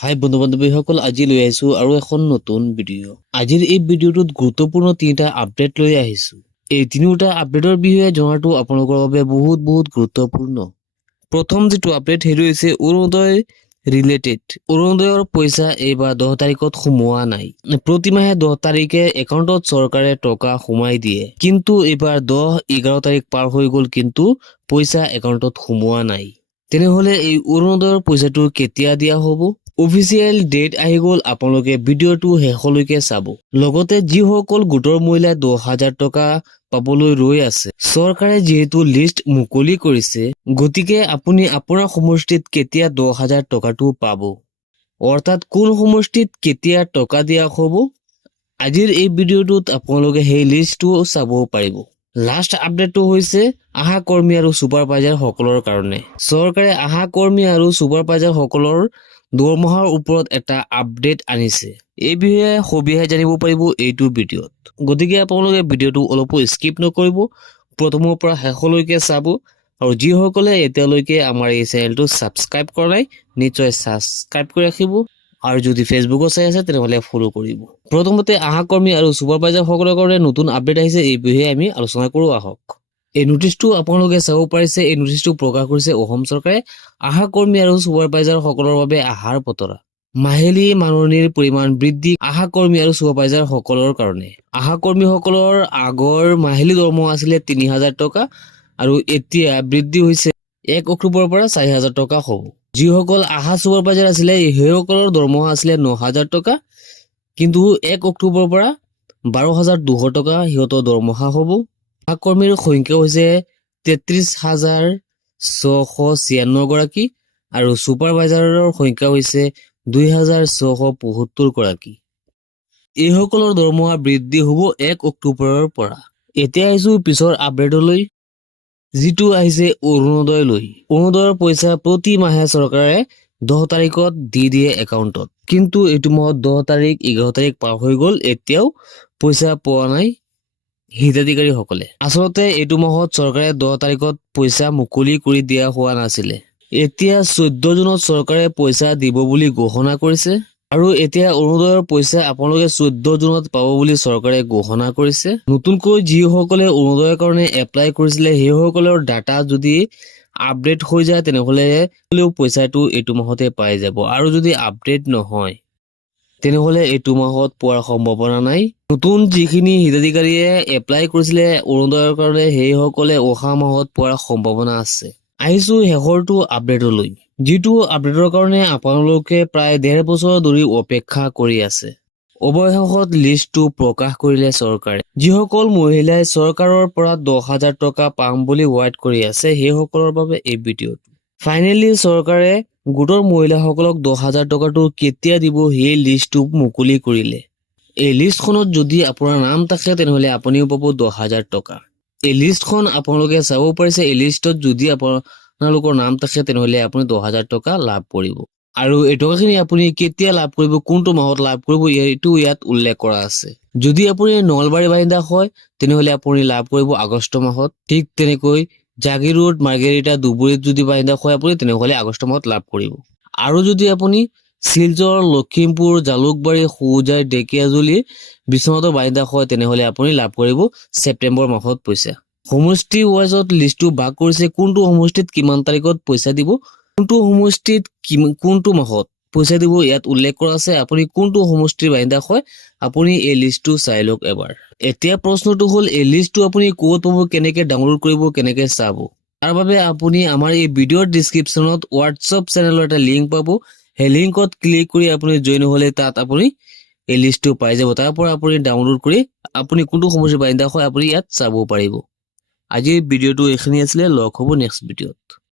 হাই বন্ধু বান্ধৱীসকল, আজি লৈ আহিছো আৰু এখন নতুন ভিডিঅ'। আজিৰ এই ভিডিঅ'টোত গুৰুত্বপূৰ্ণ তিনিটা আপডেট লৈ আহিছো। এই তিনিটা আপডেটৰ বিষয়ে জনাটো আপোনালোকৰ বাবে বহুত গুৰুত্বপূৰ্ণ। প্ৰথম যিটো আপডেট সেইটো হৈছে অৰুণোদয় ৰিলেটেড। অৰুণোদয়ৰ পইচা এইবাৰ 10 তাৰিখত সোমোৱা নাই। প্ৰতিমাহে 10 তাৰিখে একাউণ্টত চৰকাৰে টকা সোমাই দিয়ে, কিন্তু এইবাৰ 10-11 তাৰিখ পাৰ হৈ গ'ল, কিন্তু পইচা একাউণ্টত সোমোৱা নাই। তেনেহলে এই অৰুণোদয়ৰ পইচাটো কেতিয়া দিয়া হ'ব? অফিচিয়েল ডেট আহি গ'ল, আপোনালোকে ভিডিঅ'টো শেষলৈকে চাব। লগতে যিসকল গোটৰ মহিলাই 10,000 টকা পাবলৈ ৰৈ আছে, চৰকাৰে যিহেতু লিষ্ট মুকলি কৰিছে, গতিকে আপুনি আপোনাৰ সমষ্টিত কেতিয়া 10,000 টকাটো পাব, অৰ্থাৎ কোন সমষ্টিত কেতিয়া টকা দিয়া হ'ব, আজিৰ এই ভিডিঅ'টোত আপোনালোকে সেই লিষ্টটো চাব পাৰিব। লাষ্ট আপডেটটো হৈছে আশা কৰ্মী আৰু ছুপাৰভাইজাৰ সকলৰ কাৰণে। চৰকাৰে আশা কৰ্মী আৰু ছুপাৰভাইজাৰ সকলৰ দৰমহাৰ ওপৰত এটা আপডেট আনিছে। এই বিষয়ে সবিশেষ জানিব পাৰিব এইটো ভিডিঅ'ত। গতিকে আপোনালোকে ভিডিঅ'টো অলপো স্কিপ নকৰিব, প্ৰথমৰ পৰা শেষলৈকে চাব। আৰু যিসকলে এতিয়ালৈকে আমাৰ এই চেনেলটো ছাবস্ক্ৰাইব কৰা নাই, নিশ্চয় ছাবস্ক্ৰাইব কৰি ৰাখিব। আৰু যদি ফেচবুকত চাই আছে তেনেহ'লে ফ'ল' কৰিব। প্ৰথমতে আশা কৰ্মী আৰু ছুপাৰভাইজাৰ সকলৰ কাৰণে নতুন আপডেট আহিছে, এই বিষয়ে আমি আলোচনা কৰোঁ আহক। এই নটিচটো আপোনালোকে চাব পাৰিছে। এই নটিচটো প্ৰকাশ কৰিছে অসম চৰকাৰে আশা কৰ্মী আৰু ছুপাৰভাইজাৰ সকলৰ বাবে আহাৰ বতৰা। মাহিলী মাননিৰ পৰিমাণ বৃদ্ধি আশা কৰ্মী আৰু ছুপাৰভাইজাৰ সকলৰ কাৰণে। আশা কৰ্মীসকলৰ আগৰ মাহিলী দৰমহা আছিলে 3,000 টকা আৰু এতিয়া বৃদ্ধি হৈছে 1 অক্টোবৰৰ পৰা 4,000 টকা হ'ব। যিসকল আশা ছুপাৰভাইজাৰ আছিলে সেইসকলৰ দৰমহা আছিলে 9,000 টকা, কিন্তু 1 অক্টোবৰৰ পৰা 12,200 টকা সিহঁতৰ দৰমহা হ'ব। আশা কৰ্মীৰ সংখ্যা হৈছে 33,696 গৰাকী আৰু ছুপাৰভাইজাৰৰ সংখ্যা হৈছে 2,675 গৰাকী। এইসকলৰ দৰমহা বৃদ্ধি হ'ব 1 অক্টোবৰৰ পৰা। এতিয়া আহিছো পিছৰ আপডেটলৈ, যিটো আহিছে অৰুণোদয়লৈ। অৰুণোদয়ৰ পইচা প্ৰতি মাহে চৰকাৰে 10 তাৰিখত দি দিয়ে একাউণ্টত, কিন্তু এইটো মাহত 10 তাৰিখ 11 তাৰিখ পাৰ হৈ গ'ল, এতিয়াও পইচা পোৱা নাই হিতাধিকাৰীসকলে। আচলতে এইটো মাহত চৰকাৰে 10 তাৰিখত পইচা মুকলি কৰি দিয়া হোৱা নাছিলে। এতিয়া 14 জুনত চৰকাৰে পইচা দিব বুলি ঘোষণা কৰিছে, আৰু এতিয়া অৰুণোদয়ৰ পইচা আপোনালোকে 14 জুনত পাব বুলি চৰকাৰে ঘোষণা কৰিছে। নতুনকৈ যিসকলে অৰুণোদয়ৰ কাৰণে এপ্লাই কৰিছিলে সেইসকলৰ ডাটা যদি আপডেট হৈ যায় তেনেহ'লে পইচাটো এইটো মাহতে পাই যাব, আৰু যদি আপডেট নহয় তেনেহ'লে এইটো মাহত পোৱাৰ সম্ভাৱনা নাই। নতুন যিখিনি হিতাধিকাৰীয়ে এপ্লাই কৰিছিলে অৰুণোদয়ৰ কাৰণে সেইসকলে অহা মাহত পোৱাৰ সম্ভাৱনা আছে। আহিছো শেষৰটো আপডেটলৈ, যিটো আপডেটৰ কাৰণে আপোনালোকে প্ৰায় 1.5 বছৰ ধৰি অপেক্ষা কৰি আছে। অৱশেষত লিষ্টটো প্ৰকাশ কৰিলে চৰকাৰে। যিসকল মহিলাই চৰকাৰৰ পৰা 10,000 টকা পাম বুলি ৱেইট কৰি আছে সেইসকলৰ বাবে এই ভিডিঅ'টো। ফাইনেলি চৰকাৰে গোটৰ মহিলাসকলক 10,000 টকাটো কেতিয়া দিব সেই লিষ্টটো মুকলি কৰিলে। এই লিষ্টখনত যদি আপোনাৰ নাম থাকে তেনেহ'লে আপুনিও পাব 10,000 টকা। এই লিষ্টখন আপোনালোকে চাব পাৰিছে। এই লিষ্টত যদি আপোনালোকৰ নাম থাকে তেনেহ'লে আপুনি 10,000 টকা লাভ কৰিব। আৰু এই টকাখিনি আপুনি কেতিয়া লাভ কৰিব, কোনটো মাহত লাভ কৰিব, এইটো ইয়াত উল্লেখ কৰা আছে। যদি আপুনি নলবাৰী বাসিন্দা হয় তেনেহ'লে আপুনি লাভ কৰিব আগষ্ট মাহত। ঠিক তেনেকৈ জাগিৰোড, মাৰ্ঘেৰিটা, ধুবুৰীত যদি বাসিন্দা হয় আপুনি তেনেহ'লে আগষ্ট মাহত লাভ কৰিব। আৰু যদি আপুনি শিলচৰ, লখিমপুৰ, জালুকবাৰী, হোজাই, ঢেকীয়াজুলি, বিশ্বনাথৰ বাসিন্দা হয় তেনেহ'লে আপুনি লাভ কৰিব ছেপ্টেম্বৰ মাহত পইচা। সমষ্টি ৱাইজত লিষ্টটো ভাগ কৰিছে, কোনটো সমষ্টিত কিমান তাৰিখত পইচা দিব, কোনটো সমষ্টিত কোনটো মাহত পইচা দিব ইয়াত উল্লেখ কৰা আছে। আপুনি কোনটো সমষ্টিৰ বাসিন্দা হয় আপুনি এই লিষ্টটো চাই লওক এবাৰ। এতিয়া প্ৰশ্নটো হ'ল এই লিষ্টটো আপুনি ক'ত পাব, কেনেকে ডাউনলোড কৰিব, কেনেকে চাব। তাৰ বাবে আপুনি আমাৰ এই ভিডিঅ'ৰ ডিছক্ৰিপশ্যনত হোৱাটছআপ চেনেলৰ এটা লিংক পাব। সেই লিংকত ক্লিক কৰি আপুনি জইন হ'লে তাত আপুনি এই লিষ্টটো পাই যাব। তাৰ পৰা আপুনি ডাউনলোড কৰি আপুনি কোনটো সমষ্টিৰ বাসিন্দা হয় আপুনি ইয়াত চাব পাৰিব। আজিৰ ভিডিঅ'টো এইখিনি আছিলে, লগ হ'ব নেক্সট ভিডিঅ'ত।